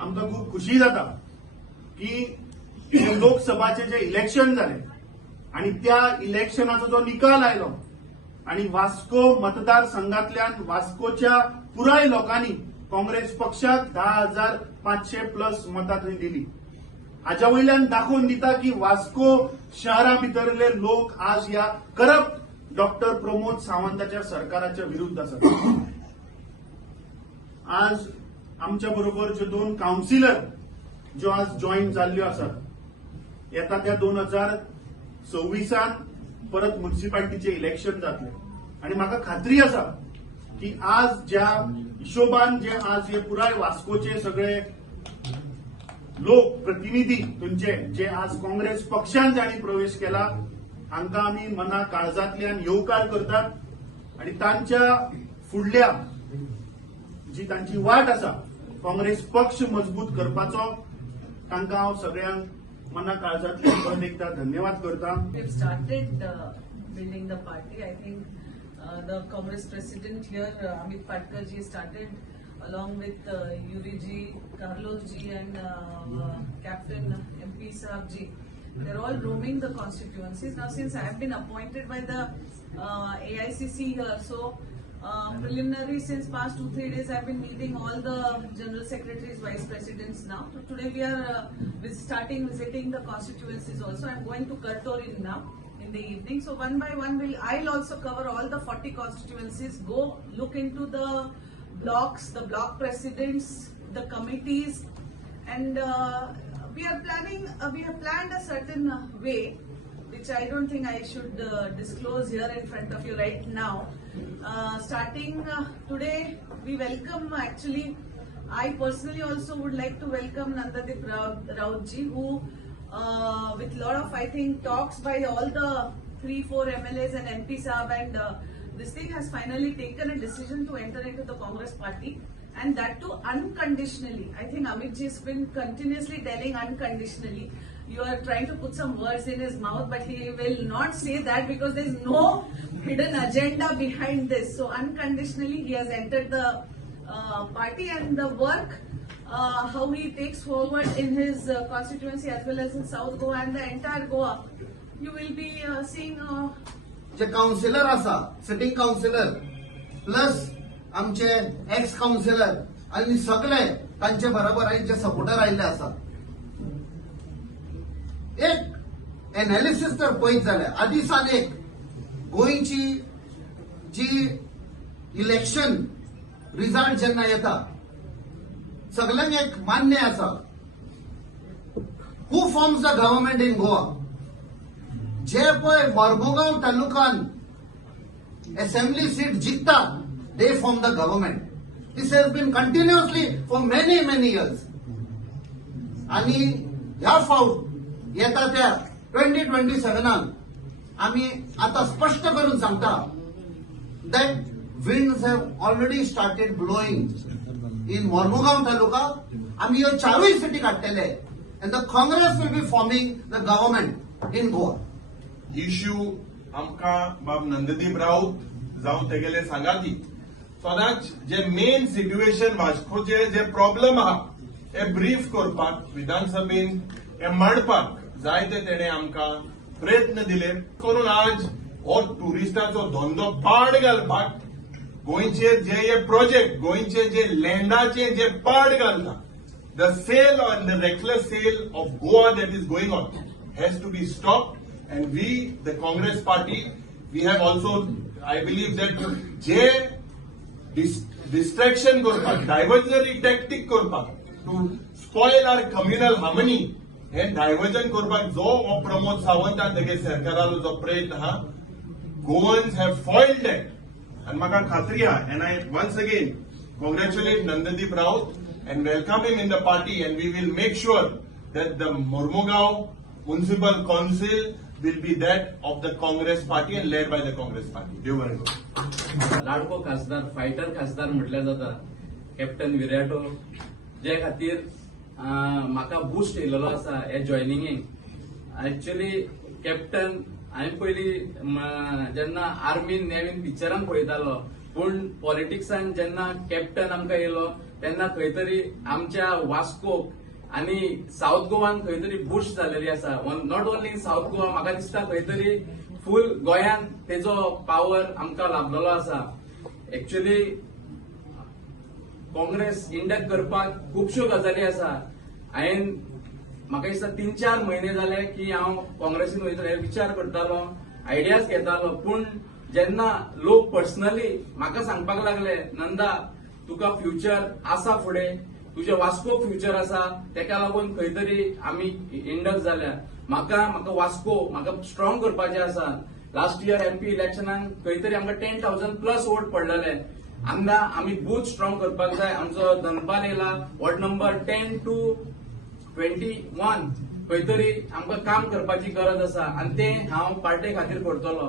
आमकां खूप खुशी जाता की लोकसभाचे जे इलेक्शन जाले आणि त्या इलेक्शनाचो जो निकाल आयलो आणि वास्को मतदारसंघातल्यान वास्कोच्या पुराय लोकांनी काँग्रेस पक्षाक 10,500+ मतां थंय दिली. हाच्या वयल्यान दाखोवन दिता की वास्को शहरा भितरले लोक आज ह्या करप्ट डॉक्टर प्रमोद सावंताच्या सरकाराच्या विरुद्ध आसात. आज आमच्या बरोबर जे 2 काउन्सिलर ज्यो आज जॉईन जाल्ल्यो आसात, येता त्या 2026 परत म्युनिसिपालिटीचे इलेक्शन जातले आणि म्हाका खात्री आसा की आज ज्या हिशोबान जे आज हे पुराय वास्कोचे सगळे लोक प्रतिनिधी तुमचे जे आज काँग्रेस पक्षान जाणी प्रवेश केला, हांकां आमी मना काळजांतल्यान येवकार करतात आणि तांच्या फुडल्या जी तांची वाट आसा काँग्रेस पक्ष मजबूत करपाचो तांकां हांव सगळ्यांक मना काळजांतल्यान परत एकदा धन्यवाद करता. We've started building the party. I think the Congress president here, Amit Patkar ji, started along with Yuri ji, Carlos ji, and Captain MP Saab ji. They're all roaming the constituencies. Now, since I have been appointed by the AICC here, so preliminary since past 2-3 days I've been meeting all the general secretaries, vice presidents now. So today we are visiting the constituencies also. I'm going to Kartorin now in the evening. So one by one I'll also cover all the 40 constituencies, go look into the blocks, the block presidents, the committees, and we have planned a certain way which I don't think I should disclose here in front of you right now. Starting today, we welcome, actually, I personally also would like to welcome Nandadeep Raut ji, who with lot of, I think, talks by all the 3-4 MLAs and MP Saab, and this thing has finally taken a decision to enter into the Congress party, and that too unconditionally. I think Amit ji has been continuously telling unconditionally. You are trying to put some words in his mouth, but he will not say that because there is no hidden agenda behind this. So unconditionally he has entered the party, and the work how he takes forward in his constituency as well as in South Goa and the entire Goa, you will be seeing जे counsellor आसा, sitting counsellor plus आमचे x counsellor आणि सगळे तांचे बरोबर जे supporter आयिल्ले आसा. एक एनालिसिस तर पळयत जाल्यार आदी सान एक गोंयची जी इलेक्शन रिझल्ट जेन्ना येता सगळ्यांक एक मान्य आसा, who forms the government in Goa. जे पळय मोर्मुगांव तालुकान असेंब्ली सीट जिखता, दे form the government. This has been continuously for many years. आणि ह्या फावट येता त्या 2027 आम्ही आता स्पष्ट करून सांगता that winds have already started blowing in Mormugao taluka. आम्ही ह्यो 4 सिटी काडटले and the Congress will be forming the government in Goa. Issue आमकां बाब नंददीप राऊत जावं तेगेले सांगाती सदांच जे मेन सिट्युएशन वास्कोचे जे प्रॉब्लेम आहा हे ब्रीफ करपाक विधानसभेन हे मांडपाक जायते तेणे आमकां प्रयत्न दिले. करून आज हो टुरिस्टाचो धंदो पाड घालपाक गोंयचे जे हे प्रोजेक्ट, गोंयचे जे लँडाचे जे पाड घालता, the sale on the reckless sale of Goa that is going on has to be stopped. And we, the Congress party, we have also, I believe that जे distraction करपाक, diversionary tactic करपाक, to spoil our communal harmony, हे divergence करपाक जो प्रमोद सावंत आणि तेगे सरकारालो जो प्रयत्न आहा, Goans have foiled that. And म्हाका खात्री आहा, and I once again congratulate Nandadeep Raut and welcome him in the party, and we will make sure that the Mormugaon Municipal Council will be that of the Congress party and led by the Congress party. देव बरें करूं. लाडको खासदार, fighter खासदार म्हटल्या जाता captain विराटो, जे खातीर म्हाका boost येयलेलो आसा हे जॉयनिंगेक. एक्चुअली कॅप्टन हांवें पयलीं जेन्ना आर्मीन नेवीन पिक्चरांक पळयतालो पूण पॉलिटिक्सान जेन्ना कॅप्टन आमकां येयलो तेन्ना खंय तरी आमच्या वास्कोक आनी साऊथ गोवान खंय तरी बुस्ट जालेली आसा. नॉट ओन्ली साऊथ गोवा, म्हाका दिसता खंय तरी फूल गोंयान तेजो पावर आमकां लाभलेलो आसा. एक्चुअली काँग्रेस इंडक्ट करपाक खुबश्यो गजाली आसा. हांवें म्हाका दिसता 3-4 म्हयने जाले की हांव काँग्रेसीन वयतले विचार करतालो, आयडियाज घेतालो. पूण जेन्ना लोक पर्सनली म्हाका सांगपाक लागले, नंदा तुका फ्युचर आसा फुडें, तुजे वास्को फ्युचर आसा, तेका लागून खंय तरी आमी इंडक्ट जाल्या. म्हाका वास्को म्हाका स्ट्रॉंग करपाचें आसा. लास्ट इयर MP इलेक्शनाक खंय तरी आमकां 10,000+ वोट पडलेले. आमकां आमी बूथ स्ट्रॉंग करपाक जाय. आमचो दनपाल येयला, वॉर्ड नंबर 10 to 21 खंय तरी आमकां काम करपाची गरज आसा आनी तें हांव पार्टे खातीर करतलो.